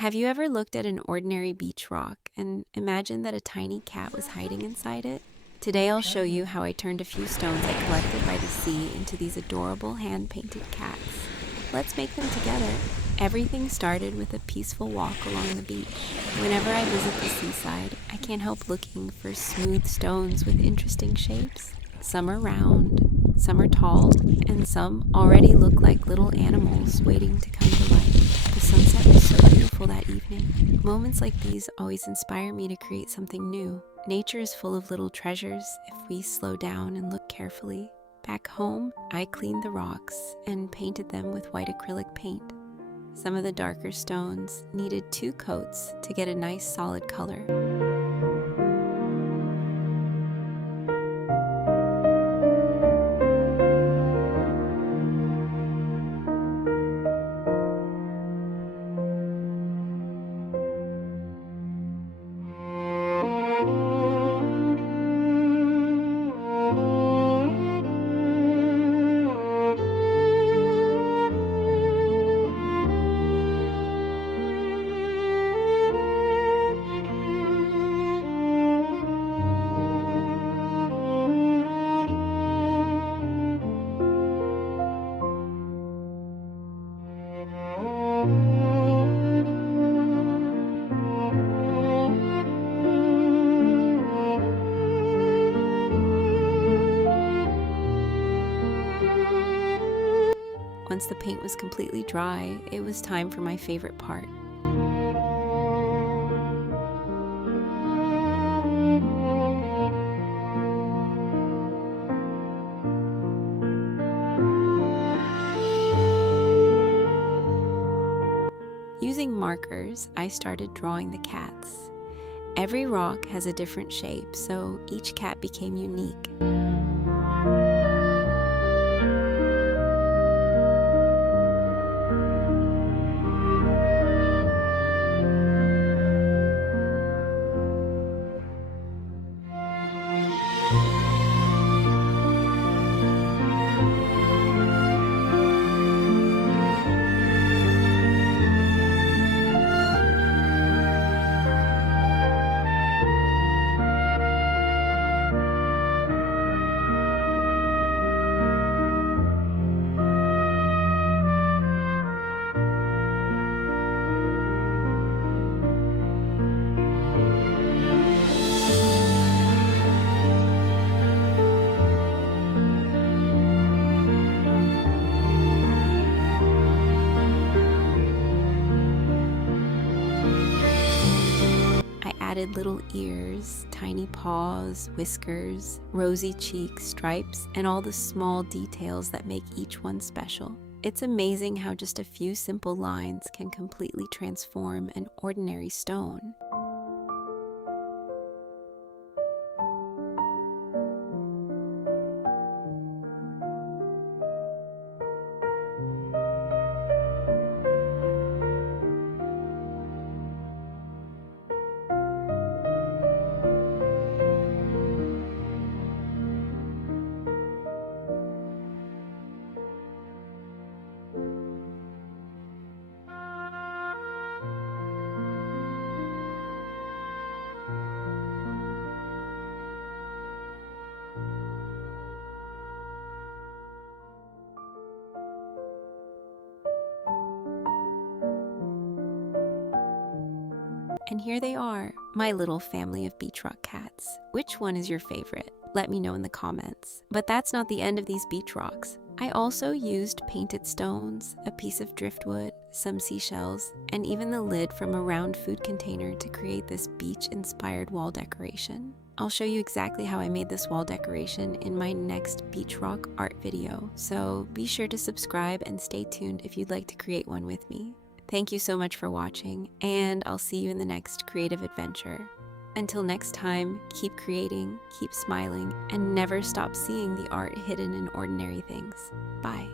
Have you ever looked at an ordinary beach rock and imagined that a tiny cat was hiding inside it? Today I'll show you how I turned a few stones I collected by the sea into these adorable hand-painted cats. Let's make them together. Everything started with a peaceful walk along the beach. Whenever I visit the seaside, I can't help looking for smooth stones with interesting shapes. Some are round, some are tall, and some already look like little animals waiting to come to life. The sunset was so beautiful that evening. Moments like these always inspire me to create something new. Nature is full of little treasures if we slow down and look carefully. Back home, I cleaned the rocks and painted them with white acrylic paint. Some of the darker stones needed 2 coats to get a nice solid color. Once the paint was completely dry, it was time for my favorite part. Using markers, I started drawing the cats. Every rock has a different shape, so each cat became unique. Added little ears, tiny paws, whiskers, rosy cheeks, stripes, and all the small details that make each one special. It's amazing how just a few simple lines can completely transform an ordinary stone. And here they are, my little family of beach rock cats. Which one is your favorite? Let me know in the comments. But that's not the end of these beach rocks. I also used painted stones, a piece of driftwood, some seashells, and even the lid from a round food container to create this beach-inspired wall decoration. I'll show you exactly how I made this wall decoration in my next beach rock art video, so be sure to subscribe and stay tuned if you'd like to create one with me. Thank you so much for watching, and I'll see you in the next creative adventure. Until next time, keep creating, keep smiling, and never stop seeing the art hidden in ordinary things. Bye.